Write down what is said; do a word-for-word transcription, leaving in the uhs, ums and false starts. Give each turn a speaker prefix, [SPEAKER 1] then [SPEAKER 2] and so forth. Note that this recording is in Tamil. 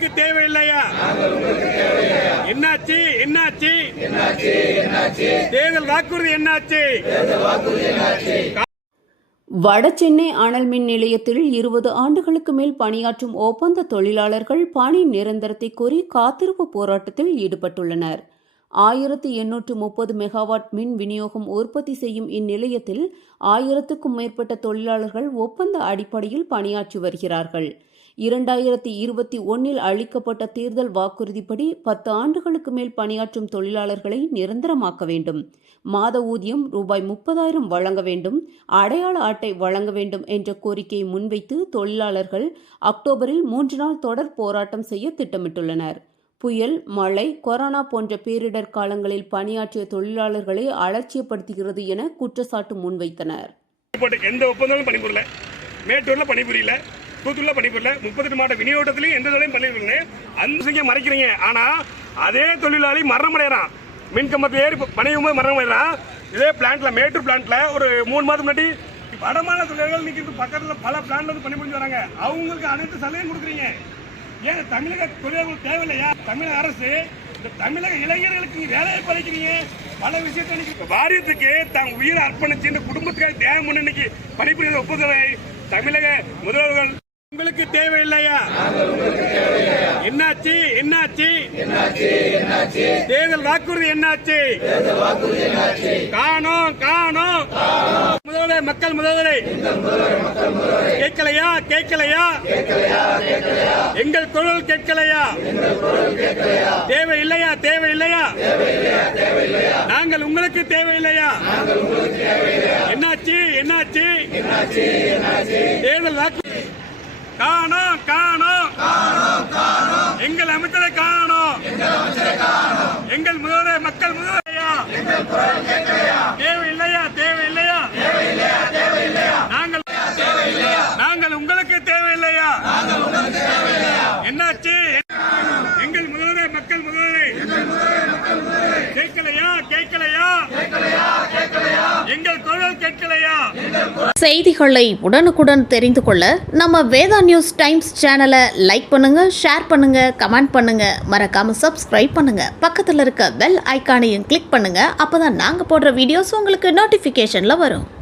[SPEAKER 1] உங்களுக்கு தேவையில்லையா? என்னாச்சு என்னாச்சு தேர்தல் வாக்குறுதி என்னாச்சு?
[SPEAKER 2] வடசென்னை அனல் மின் நிலையத்தில் இருபது ஆண்டுகளுக்கு மேல் பணியாற்றும் ஒப்பந்த தொழிலாளர்கள் பணி நிரந்தரத்தை கோரி காத்திருப்பு போராட்டத்தில் ஈடுபட்டுள்ளனர். ஆயிரத்து எண்ணூற்று முப்பது மெகாவாட் மின் விநியோகம் உற்பத்தி செய்யும் இந்நிலையத்தில் ஆயிரத்துக்கும் மேற்பட்ட தொழிலாளர்கள் ஒப்பந்த அடிப்படையில் பணியாற்றி வருகிறார்கள். இரண்டாயிரத்தி இருபத்தி ஒன்னில் அளிக்கப்பட்ட தேர்தல் வாக்குறுதிப்படி பத்து ஆண்டுகளுக்கு மேல் பணியாற்றும் தொழிலாளர்களை நிரந்தரமாக்க வேண்டும், மாத ஊதியம் ரூபாய் முப்பதாயிரம் வழங்க வேண்டும், அடையாள அட்டை வழங்க வேண்டும் என்ற கோரிக்கையை முன்வைத்து தொழிலாளர்கள் அக்டோபரில் மூன்று நாள் தொடர் போராட்டம் செய்ய திட்டமிட்டுள்ளனர். புயல், மழை, கொரோனா போன்ற பேரிடர் காலங்களில் பணியாற்றிய தொழிலாளர்களை அலட்சியப்படுத்துகிறது என குற்றச்சாட்டு முன்வைத்தனர்.
[SPEAKER 1] எந்த ஒப்பந்தமும் பணிபுரியல, மேட்டூர்ல பணிபுரியல, தூத்துக்குள்ள பணிபுரியல, முப்பத்தெட்டு மாவட்ட விநியோகத்திலையும் எந்த தொழிலும் பணிபுரியல. அந்த செய்ய மறைக்கிறீங்க. ஆனா அதே தொழிலாளி மரணம் அடைகிறான். மின் கம்பத்தில் ஏறி பணியும் போது மரணம் அடைகிறான். இதே பிளான்ட்ல, மேட்டூர் பிளான்ட்ல ஒரு மூணு மாதம் முன்னாடி வடமாநில தொழிலாளர்கள் நிற்கிறது பக்கத்துல பல பிளான்ட்ல வந்து பணிபுரிஞ்சு வராங்க. அவங்களுக்கு அனைத்து சலுகையும் கொடுக்குறீங்க. ஏன் தமிழக தொழிலாளர்கள் தேவையில்லையா? தமிழக அரசு இந்த தமிழக இளைஞர்களுக்கு வேலையை பறிக்கிறீங்க. பல விஷயத்தை வாரியத்துக்கு தான் உயிரை அர்ப்பணிச்சு இந்த குடும்பத்துக்காக தேவை முன்னணிக்கு பணிபுரிந்த ஒப்புதலை தமிழக முதல்வர்கள் உங்களுக்கு தேவையில்லையா? என்னாச்சு என்னாச்சு தேர்தல் வாக்குறுதி என்னாச்சு? காணோம் காணோம் முதல்வரே, மக்கள் முதல்வரே, கேட்கலையா கேட்கலையா எங்கள் குரல் கேட்கலையா? தேவையில்லையா தேவையில்லையா நாங்கள் உங்களுக்கு தேவையில்லையா? என்னாச்சு என்னாச்சு தேர்தல் வாக்கு காணோம் காணோம் எங்கள் அமைச்சரை காணோம், எங்கள் முதல்வரே, மக்கள் முதல்வரையா? தேவையில்லையா தேவையில்லையா நாங்கள் நாங்கள் உங்களுக்கு தேவையில்லையா? என்னாச்சு? எங்கள் முதல்வரே, மக்கள் முதல்வரே, கேட்கலையா கேட்கலையா எங்கள் குரல் கேட்கலையா?
[SPEAKER 3] செய்திகளை உடனுக்குடன் தெரிந்து கொள்ள நம்ம வேதா நியூஸ் டைம்ஸ் சேனலை லைக் பண்ணுங்க, ஷேர் பண்ணுங்க, கமெண்ட் பண்ணுங்க, மறக்காம சப்ஸ்கிரைப் பண்ணுங்க, பக்கத்தில் இருக்க பெல் ஐகானையும் கிளிக் பண்ணுங்க. அப்பதான் நாங்க போடுற வீடியோஸ் உங்களுக்கு நோட்டிபிகேஷன்ல வரும்.